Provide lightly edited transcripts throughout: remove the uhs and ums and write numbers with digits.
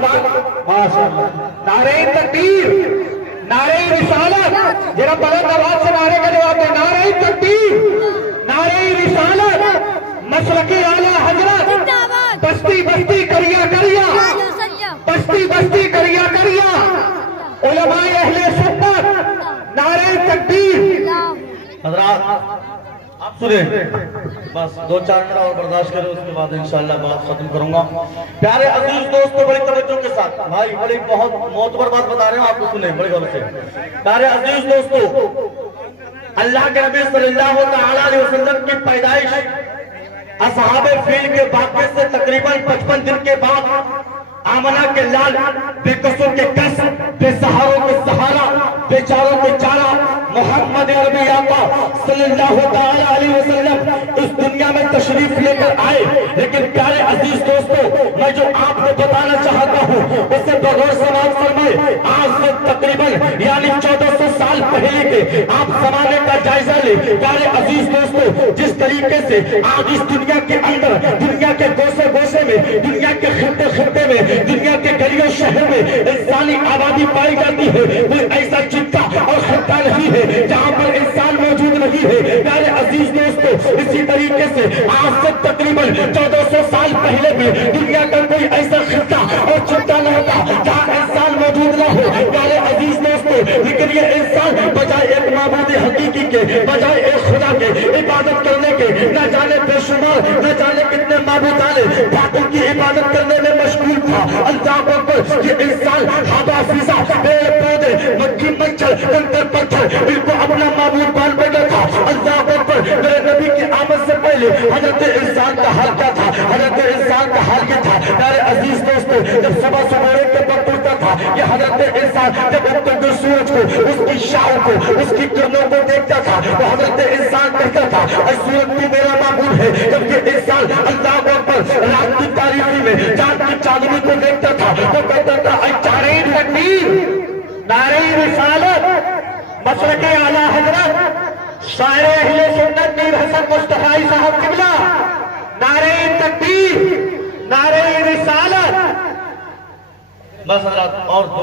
बात नारे तकबीर, नारे रिसालत, जरा बुलंद आवाज से नारे का जवाब दे। नारे तकबीर, नारे रिसालत, मसलके आला हजरत, बस्ती बस्ती करिया करिया, बस्ती बस्ती करिया करिया, उलमाए अहले सुन्नत, नारे तकबीर। हजरात आप सुने, बस 2-4 मिनट और बर्दाश्त करें, उसके बाद इंशाअल्लाह बात खत्म करूंगा। प्यारे अजीज दोस्तों, बड़ी तवज्जो के साथ भाई, बड़ी बहुत मोतबर बात बता रहे हो, आपको सुने बड़ी गौर से। प्यारे अजीज दोस्तों, अल्लाह के नबी सल्लल्लाहु तआला अलैहि वसल्लम की पैदाइश असहाबे फील के वाक़े से तकरीबन 55 दिन के बाद आमना के लाल, बेकसों के कस, बेसहारों के सहारा, बेचारों के चारा, मोहम्मद अरबी आका सल्लल्लाहु तआला अलैहि वसल्लम इस दुनिया में तशरीफ लेकर आए। लेकिन प्यारे अजीज दोस्तों, मैं जो आपको बताना चाहता हूँ उससे बगौर समाज फरमाए। आज से तकरीबन यानी 1400 साल पहले के आप जमाने का जायजा ले। प्यारे अजीज दोस्तों, जिस तरीके से आज इस दुनिया के अंदर, दुनिया के गोशे गोशे में, दुनिया के खित्ते खित्ते में, दुनिया के गलियों शहर में इंसानी आबादी पाई जाती है, कोई ऐसा चित्ता और खित्ता नहीं है जहाँ पर इंसान मौजूद नहीं है। प्यारे अजीज दोस्तों, इसी तरीके से आज से तकरीबन 1400 साल पहले भी दुनिया का कोई ऐसा खित्ता और चित्ता न होता जहाँ इंसान मौजूद न हो। प्यारे अजीज दोस्तों, लेकिन ये इंसान बजाय एक माबूद हकीकी के, बजाय एक खुदा के इबादत करने के, न जाने बेशुमार, न जाने कितने माबूद आले बातों की इबादत करने में मशगूल था। अल्लाह अकबर, ये इंसान हवा फिजा, पेड़ पौधे, मक्खी मच्छर, कंकर पत्थर इनको अपना माबूद मान बैठा था। अल्लाह अकबर, मेरे नबी की आमद से पहले हजरत इंसान का हाल क्या था? हजरत इंसान का हाल ये था मेरे अजीज दोस्तों, जब सुबह सुबह के वक्त उठता था ये हजरत इंसान, जब उगते सूरज को, उसकी शाह को, उसकी किरणों को देखता था तो हजरत इंसान कहता था ऐ सूरज तू मेरा माबूद है। जब ये इंसान अल्लाह अकबर रात की तारीकी में चांद की चांदनी को देखता था तो कहता था ऐ नारे तकबीर, नारे रिसालत, मसलके आला हजरत, शायर अहले सुन्नत मीर हसन मुस्तफाई साहब किबला, नारे तकबीर, नारे रिसालत। बस हजरत और दो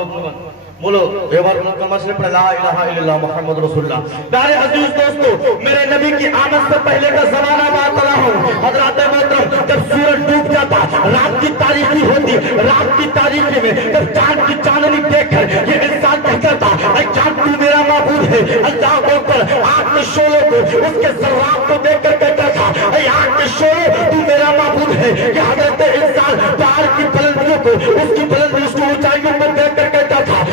बोलो ला इलाहा इल्लल्लाह मुहम्मद रसूलुल्लाह। प्यारे अजीज दोस्तों, मेरे नबी की आमद से पहले का जमाना बात कर रहा हूँ। हजरत मोहतरम, जब सूरज डूब जाता, रात की तारीकी होती, रात की तारीकी में जब चांद की चांदनी देखकर ये इंसान कहता था ऐ चांद तू मेरा माबूद है। अल्लाह अकबर, आग के शोलों को, उसके जर्रात को देखकर कहता था ऐ आग के शोलों तू मेरा माबूद है। ये हजरत इंसान पहाड़ की बुलंदियों को, उसकी बुलंदी, उसकी ऊंचाइयों को देखकर कहता था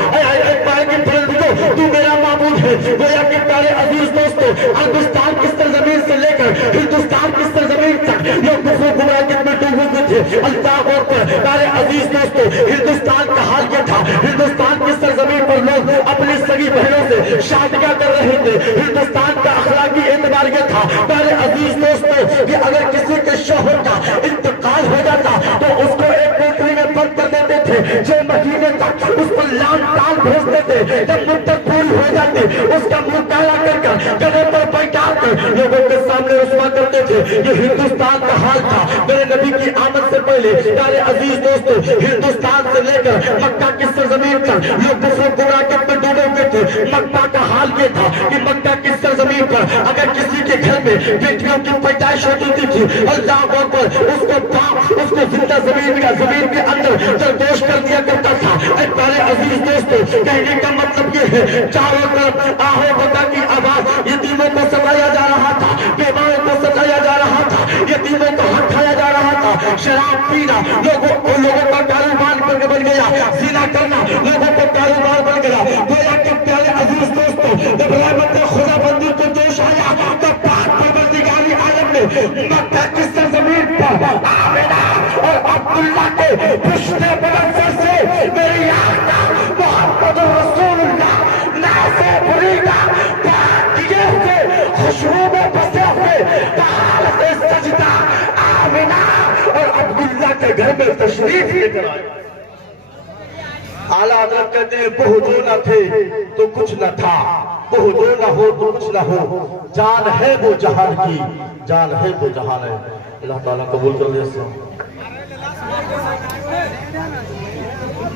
तू मेरा माबूद है। गोया कि प्यारे अजीज दोस्तों, हिंदुस्तान की सरजमीन से लेकर हिंदुस्तान की सरजमीन तक ये कुफर गुमराही में डूबे हुए थे। अल्लाह अकबर, प्यारे अजीज दोस्तों, हिंदुस्तान का हाल ये था, हिंदुस्तान की सरजमीन पर लोग अपनी सगी बहनों से शादियां कर रहे थे। हिंदुस्तान का अखलाकी एतबार ये था प्यारे अजीज दोस्तों कि अगर किसी के शोहर का इंतकाल हो जाता तो उसको एक कोठरी में बंद कर देते थे, 6 महीने तक उस पर लाल ताल भेजते थे। जब मुद्दत पूरी हो जाती उसका मुंह काला कर गले पर बैठा कर लोगों के सामने रुसवा करते थे। ये हिंदुस्तान का हाल था मेरे नबी की आमद से पहले। प्यारे अजीज दोस्तों, हिंदुस्तान से लेकर मक्का की सरजमीन तक लोग कुफर गुमराही में डूबे हुए थे। मक्का का हाल ये था कि मक्का की सरजमीन पर अगर किसी के घर में बेटियों की पैदाइश होती थी, अल्लाह अकबर, उसको जिंदा जमीन के अंदर जरदोश कर दिया करता था। प्यारे अजीज दोस्तों, कहने का मतलब ये है चारों तरफ आहो बता की आवाज, यतीमों को सताया जा रहा था, बेवाओं को सताया जा रहा था, यतीमों को हटाया जा रहा था। शराब पीना लोगों का कारोबार बन गया, जिना करना लोगों को कारोबार बन गया। गोया कि प्यारे अजीज दोस्तों, जब रहमत खुदा बंदी को जोश आया तो पाक परवरदिगारी आलम ने मक्का की सरजमीन पर आमिना और अब्दुल्लाह के पुश्ते बदन से मेरी आका मोहम्मद रसूलुल्लाह नासे बुरीदा पाकिये से खुशबू में बसे हुए तालत सजदा आमिना और अब्दुल्लाह के घर में तशरीफ लेकर आए। आला हजरत कहते हैं बहु जो न थे तो कुछ न था, बहु जो न हो तो कुछ न हो, जान है वो जहान की, जान है वो जहान है। अल्लाह ताला कबूल कर ले।